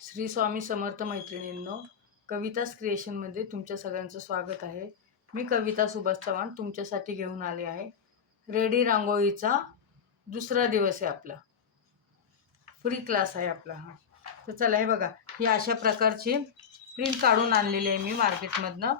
श्री स्वामी समर्थ मैत्रिणींनो, कवितास क्रिएशनमध्ये तुमच्या सगळ्यांचं स्वागत आहे. मी कविता सुभाष चव्हाण तुमच्यासाठी घेऊन आले आहे. रेडी रांगोळीचा दुसरा दिवस आहे. आपला फ्री क्लास आहे आपला हा. तर चला, हे बघा, ही अशा प्रकारची प्रिंट काढून आणलेली आहे मी मार्केटमधनं.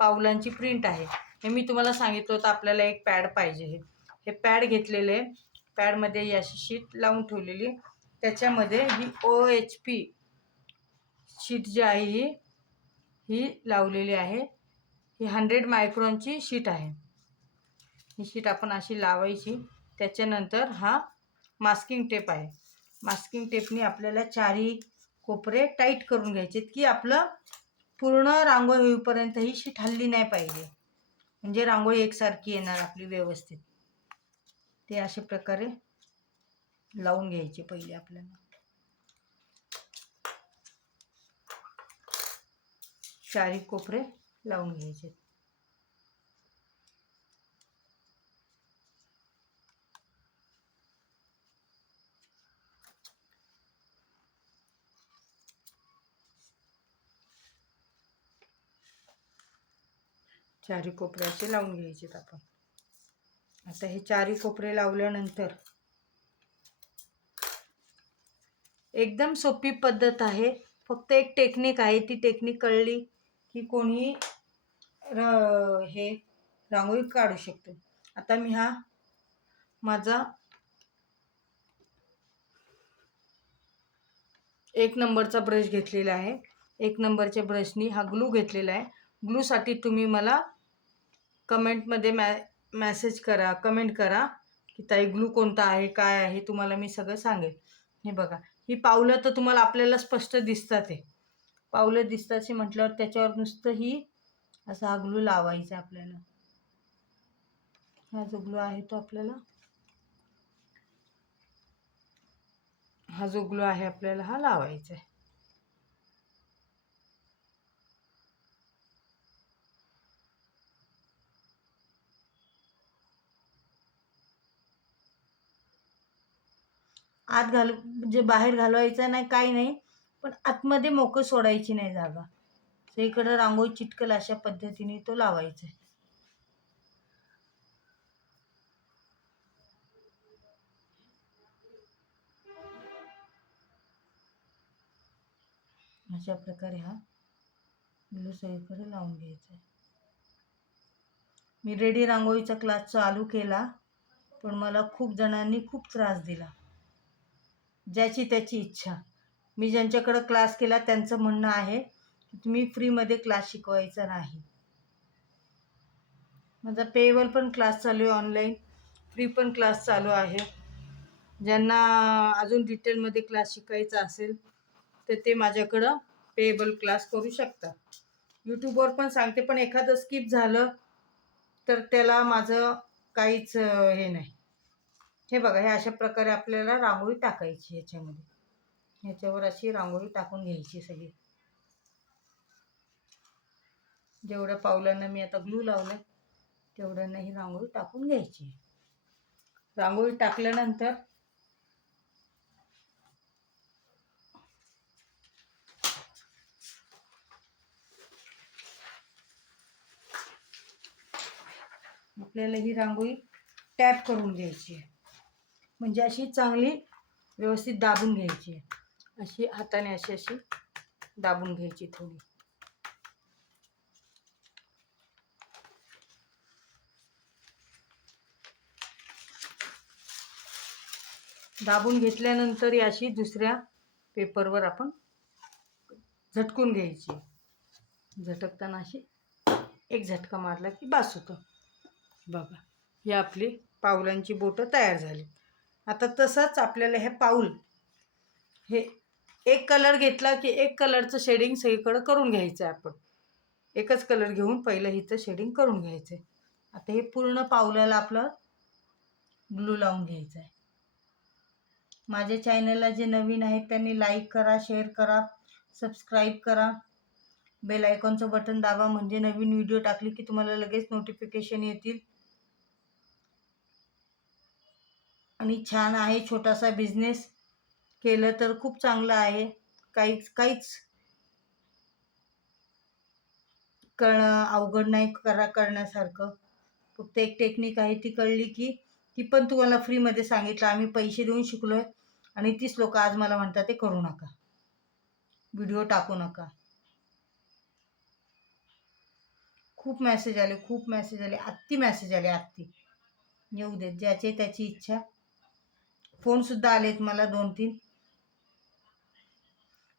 पावलांची प्रिंट आहे. हे मी तुम्हाला सांगितलं होतं आपल्याला एक पॅड पाहिजे. हे पॅड घेतलेले, पॅडमध्ये ही अशी शीट लावून ठेवलेली. त्याच्यामध्ये ही OHP शीट जी आहे ही लावलेली आहे. ही 100 मायक्रॉनची शीट आहे. ही शीट आपण अशी लावायची. त्याच्यानंतर हा मास्किंग टेप आहे. मास्किंग टेपने आपल्याला चारही कोपरे टाईट करून घ्यायचे की आपलं पूर्ण रांगोळी होईपर्यंत ही शीट हल्ली नाही पाहिजे, म्हणजे रांगोळी एकसारखी येणार आपली व्यवस्थित. ते अशा प्रकारे लावून घ्यायचे पहिले आपल्याला. चारही कोपरे लावून घ्यायचे. चारही कोपरे असे लावून घ्यायचे आपण. आता हे चारही कोपरे लावल्यानंतर एकदम सोपी पद्धत आहे. फक्त एक टेक्निक आहे, ती टेक्निक कळली की कोणी हे रांगोळी काढू शकतो. आता मी हा माझा 1 नंबरचा ब्रश घेतलेला आहे. 1 नंबरच्या ब्रशनी हा ग्लू घेतलेला आहे. ग्लूसाठी तुम्ही मला कमेंटमध्ये मेसेज करा, कमेंट करा की ताई ग्लू कोणता आहे, काय आहे, तुम्हाला मी सगळं सांगेल. हे बघा, ही पावलं तर तुम्हाला आपल्याला स्पष्ट दिसतात. हे पावलं दिसताचे म्हटल्यावर त्याच्यावर नुसतं ही असा हा ग्लू लावायचा आपल्याला. हा जो ग्लू आहे तो आपल्याला, हा जो ग्लू आहे आपल्याला हा लावायचा आहे. आत म्हणजे बाहेर घालवायचा नाही, काही नाही, पण आतमध्ये मोकळं सोडायची नाही जागा. सगळीकडे रांगोळी चिटकल अशा पद्धतीने तो लावायचा आहे. अशा प्रकारे हा ग्लू सगळीकडे लावून घ्यायचा आहे. मी रेडी रांगोळीचा क्लास चालू केला, पण मला खूप जणांनी खूप त्रास दिला. ज्याची त्याची इच्छा. मी ज्यांच्याकडे क्लास केला त्यांचं म्हणणं आहे की तुम्ही फ्रीमध्ये क्लास शिकवायचा नाही. माझा पेएबल पण क्लास चालू आहे ऑनलाईन, फ्री पण क्लास चालू आहे. ज्यांना अजून डिटेलमध्ये क्लास शिकायचा असेल तर ते माझ्याकडं पेएबल क्लास करू शकतात. यूट्यूबवर पण सांगते, पण एखादं स्किप झालं तर त्याला माझं काहीच हे नाही. हे बघा, हे अशा प्रकारे आपल्याला रांगोळी टाकायची. ह्याच्यावर अशी रांगोळी टाकून घ्यायची सगळी. जेवढ्या पावलांना मी आता ग्लू लावलं तेवढ्यांना ही रांगोळी टाकून घ्यायची. रांगोळी टाकल्यानंतर आपल्याला ही रांगोळी टॅप करून घ्यायची आहे, म्हणजे अशी चांगली व्यवस्थित दाबून घ्यायची आहे. अशी हाताने अशी दाबून घ्यायची थोडी. दाबून घेतल्यानंतर अशी दुसऱ्या पेपरवर आपण झटकून घ्यायची. झटकताना अशी एक झटका मारला की बास होतं. बघा, ही आपली पावलांची बोटं तयार झाली. आता तसंच आपल्याला हे पाऊल, हे एक कलर घेतला की एक कलरचं शेडिंग सगळीकडं करून घ्यायचं आहे. आपण एकच कलर घेऊन पहिलं हिचं शेडिंग करून घ्यायचं आहे. आता हे पूर्ण पावलाला आपलं ग्लू लावून घ्यायचं आहे. माझ्या चॅनलला जे नवीन आहेत त्यांनी लाईक करा, शेअर करा, सबस्क्राईब करा, बेल आयकॉनचं बटन दाबा, म्हणजे नवीन व्हिडिओ टाकली की तुम्हाला लगेच नोटिफिकेशन येतील. आणि छान आहे, छोटासा बिझनेस केलं तर खूप चांगलं आहे. काहीच काहीच कळणं अवघड नाही करण्यासारखं. फक्त एक टेक्निक आहे, ती कळली की ती पण तुम्हाला फ्रीमध्ये सांगितलं. आम्ही पैसे देऊन शिकलोय आणि तीच लोक आज मला म्हणतात ते करू नका, व्हिडिओ टाकू नका. खूप मेसेज आले, खूप मेसेज आले, अत्ती मेसेज आले, अत्ती. येऊ देत, ज्याची त्याची इच्छा. फोनसुद्धा आलेत मला 2-3.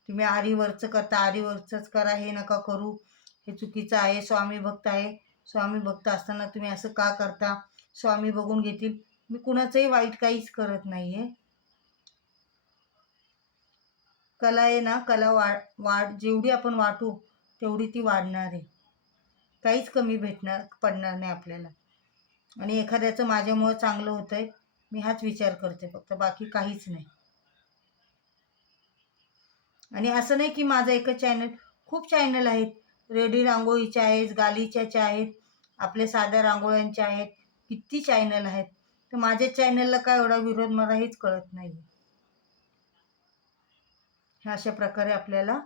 तुम्ही आरीवरचं करता, आरीवरचंच करा, हे नका करू, हे चुकीचं आहे, स्वामी भक्त आहे. स्वामी भक्त असताना तुम्ही असं का करता, स्वामी बघून घेतील. मी कुणाचंही वाईट काहीच करत नाही आहे. कला आहे ना, कला वाढ जेवढी आपण वाटू तेवढी ती वाढणार आहे. काहीच कमी पडणार नाही आपल्याला. आणि एखाद्याचं माझ्यामुळं चांगलं होतं आहे, मी हाच विचार करते फक्त, बाकी काहीच नाही. आणि असं नाही की माझं एकच चॅनल, खूप चॅनल आहेत. रेडी रांगोळीचे आहेत, गालिच्याच्या आहेत, आपले साध्या रांगोळ्यांचे आहेत, किती चॅनल आहेत. तर माझ्या चॅनलला काय एवढा विरोध मला हेच कळत नाही. ह्या अशा प्रकारे आपल्याला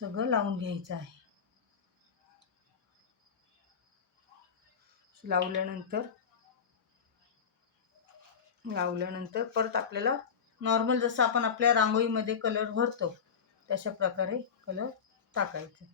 सगळं लावून घ्यायचं आहे. लावल्यानंतर परत आपल्याला नॉर्मल जसं आपण आपल्या रांगोळीमध्ये कलर भरतो तशा प्रकारे कलर टाकायचे.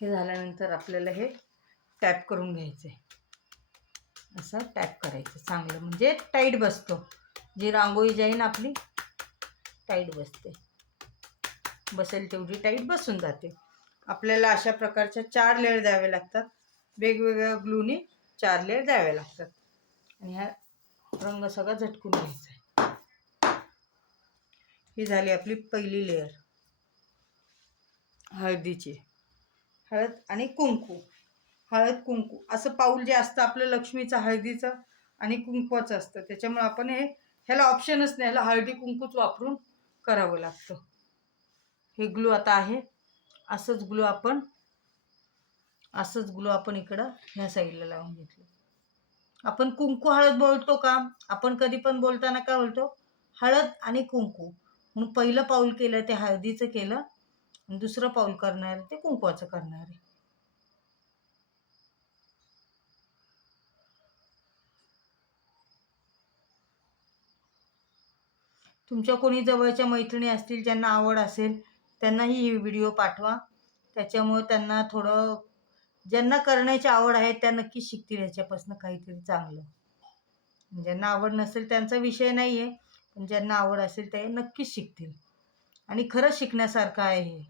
हे झाल्यानंतर आपल्याला हे टॅप करून घ्यायचं आहे. असं टॅप करायचं चांगलं, म्हणजे टाईट बसतो. जी रांगोळी जी आहे ना आपली टाईट बसते, बसेल तेवढी टाईट बसून जाते. आपल्याला अशा प्रकारच्या 4 लेअर द्यावे लागतात. वेगवेगळ्या ग्लूने 4 लेअर द्यावे लागतात. आणि हा रंग सगळा झटकून घ्यायचा आहे. ही झाली आपली पहिली लेअर हळदीची. हळद आणि कुंकू, हळद कुंकू असं पाऊल जे असतं आपलं लक्ष्मीचं, हळदीचं आणि कुंकवाचं असतं. त्याच्यामुळे आपण ह्याला ऑप्शनच नाही, ह्याला हळदी कुंकूच वापरून करावं लागतं. हे ग्लू आता आहे, असंच ग्लू आपण इकडं ह्या साईडला लावून घेतलं. आपण कुंकू हळद बोलतो का, आपण कधी पण बोलताना काय बोलतो, हळद आणि कुंकू. म्हणून पहिलं पाऊल केलं ते हळदीचं केलं आणि दुसरं पाऊल करणार ते कुंकवाचं करणार आहे. तुमच्या कोणी जवळच्या मैत्रिणी असतील ज्यांना आवड असेल त्यांनाही ही व्हिडिओ पाठवा. त्याच्यामुळे त्यांना थोडं, ज्यांना करण्याची आवड आहे त्या नक्कीच शिकतील ह्याच्यापासून काहीतरी चांगलं. ज्यांना आवड नसेल त्यांचा विषय नाही आहे, पण ज्यांना आवड असेल ते नक्कीच शिकतील. आणि खरंच शिकण्यासारखं आहे हे.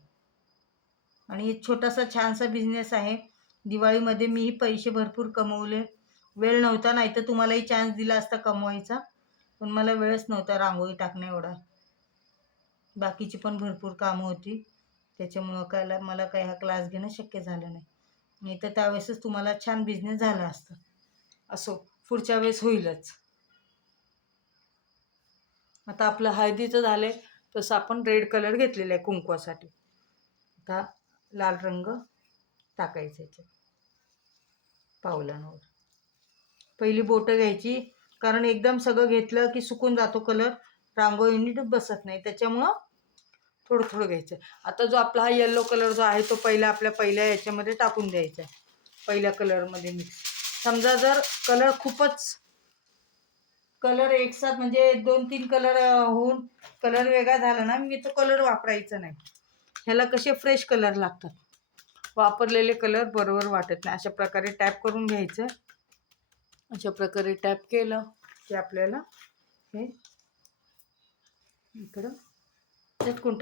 आणि एक छोटासा छानसा बिझनेस आहे. दिवाळीमध्ये मीही पैसे भरपूर कमवले. वेळ नव्हता, नाही तर तुम्हालाही चान्स दिला असता कमवायचा, पण मला वेळच नव्हता रांगोळी टाकण्या एवढा. बाकीची पण भरपूर कामं होती, त्याच्यामुळं मला काही हा क्लास घेणं शक्य झालं नाही तर त्यावेळेसच तुम्हाला छान बिझनेस झाला असता. असो, पुढच्या वेळेस होईलच. आता आपलं हळदीचं झालंय, तसं आपण रेड कलर घेतलेला आहे कुंकवासाठी. आता लाल रंग टाकायचा याच्यात पावलांवर. पहिली बोटं घ्यायची, कारण एकदम सगळं घेतलं की सुकून जातो कलर, रांगोळी नीट बसत नाही. त्याच्यामुळं थोडं थोडं घ्यायचं. आता जो आपला हा येल्लो कलर जो आहे तो पहिल्या याच्यामध्ये टाकून द्यायचा आहे, पहिल्या कलरमध्ये मिक्स. समजा जर कलर एकसाथ म्हणजे 2-3 कलर होऊन कलर वेगळा झाला ना, मी तो कलर वापरायचा नाही. ह्याला कसे फ्रेश कलर लागतात, वापरलेले कलर बरोबर वाटत नाही. अशा प्रकारे टॅप करून घ्यायचं. अशा प्रकारे टॅप केलं की आपल्याला हे इकडं झटकून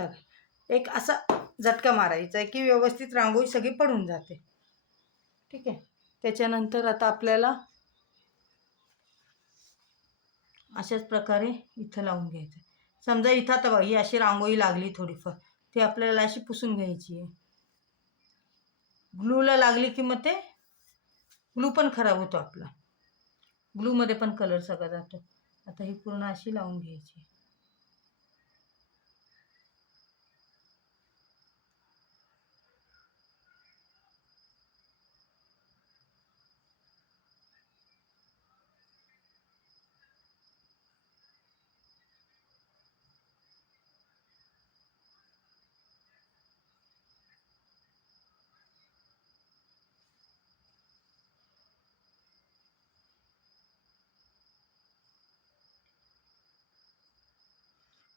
एक असा झटका मारायचा आहे की व्यवस्थित रांगोळी सगळी पडून जाते. ठीक आहे. त्याच्यानंतर आता आपल्याला अशाच प्रकारे इथं लावून घ्यायचं. समजा इथं आता ही अशी रांगोळी लागली थोडीफार, ती आपल्याला अशी पुसून घ्यायची आहे. ग्लूला लागली की मग ते ग्लू पण खराब होतो आपला. ग्लूमध्ये पण कलर सगळा जातो. आता ही पूर्ण अशी लावून घ्यायची.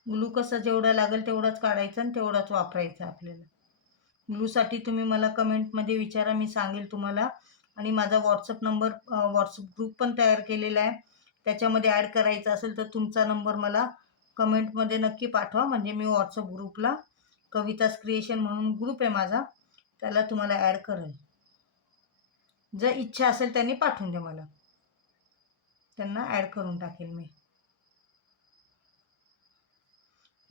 ग्लू कसा जेवढा लागेल तेवढाच काढायचा आणि तेवढाच वापरायचा आपल्याला. ग्लूसाठी तुम्ही मला कमेंटमध्ये विचारा, मी सांगेल तुम्हाला. आणि माझा व्हॉट्सअप नंबर, व्हॉट्सअप ग्रुप पण तयार केलेला आहे. त्याच्यामध्ये ॲड करायचं असेल तर तुमचा नंबर मला कमेंटमध्ये नक्की पाठवा. म्हणजे मी व्हॉट्सअप ग्रुपला कवितास क्रिएशन म्हणून ग्रुप आहे माझा, त्याला तुम्हाला ॲड करेल. जर इच्छा असेल त्यांनी पाठवून द्या मला, त्यांना ॲड करून टाकेल मी.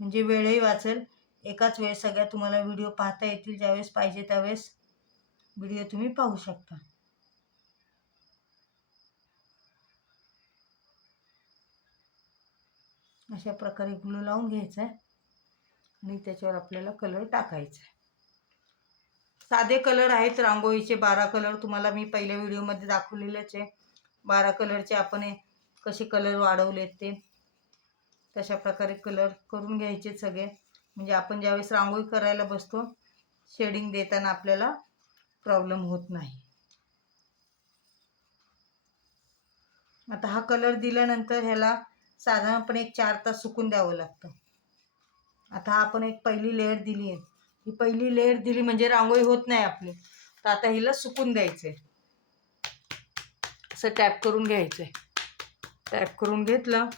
म्हणजे वेळही वाचेल. एकाच वेळेस सगळ्या तुम्हाला व्हिडिओ पाहता येतील. ज्यावेळेस पाहिजे त्यावेळेस व्हिडिओ तुम्ही पाहू शकता. अशा प्रकारे ग्लू लावून घ्यायचा आहे आणि त्याच्यावर आपल्याला कलर टाकायचा आहे. साधे कलर आहेत रांगोळीचे 12 कलर. तुम्हाला मी पहिल्या व्हिडिओमध्ये दाखवलेलेच आहे. 12 कलरचे आपण कसे कलर वाढवलेत ते. तशा प्रकारे कलर करून घ्यायचे सगळे. म्हणजे आपण ज्यावेळेस रांगोळी करायला बसतो, शेडिंग देताना आपल्याला प्रॉब्लेम होत नाही. आता हा कलर दिल्यानंतर ह्याला साधारणपणे 4 तास सुकून द्यावं लागतं. आता आपण एक पहिली लेअर दिली आहे. ही पहिली लेअर दिली म्हणजे रांगोळी होत नाही आपली. तर आता हिला सुकून द्यायचं आहे. असं टॅप करून घ्यायचं आहे. टॅप करून घेतलं.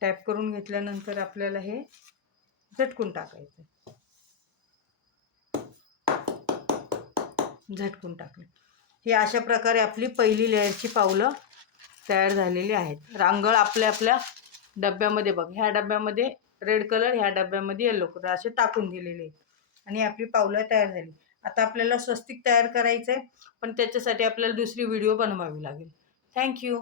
टॅप करून घेतल्यानंतर आपल्याला हे झटकून टाकायचं. झटकून टाकलं. ही अशा प्रकारे आपली पहिली लेअरची पावलं तयार झालेली आहेत. रांगोळ आपल्या आपल्या डब्यामध्ये बघ, ह्या डब्यामध्ये रेड कलर, ह्या डब्यामध्ये येलो कलर असे टाकून दिलेले आहेत. आणि आपली पावलं तयार झाली. आता आपल्याला स्वस्तिक तयार करायचं आहे, पण त्याच्यासाठी आपल्याला दुसरी व्हिडिओ बनवावी लागेल. थँक्यू.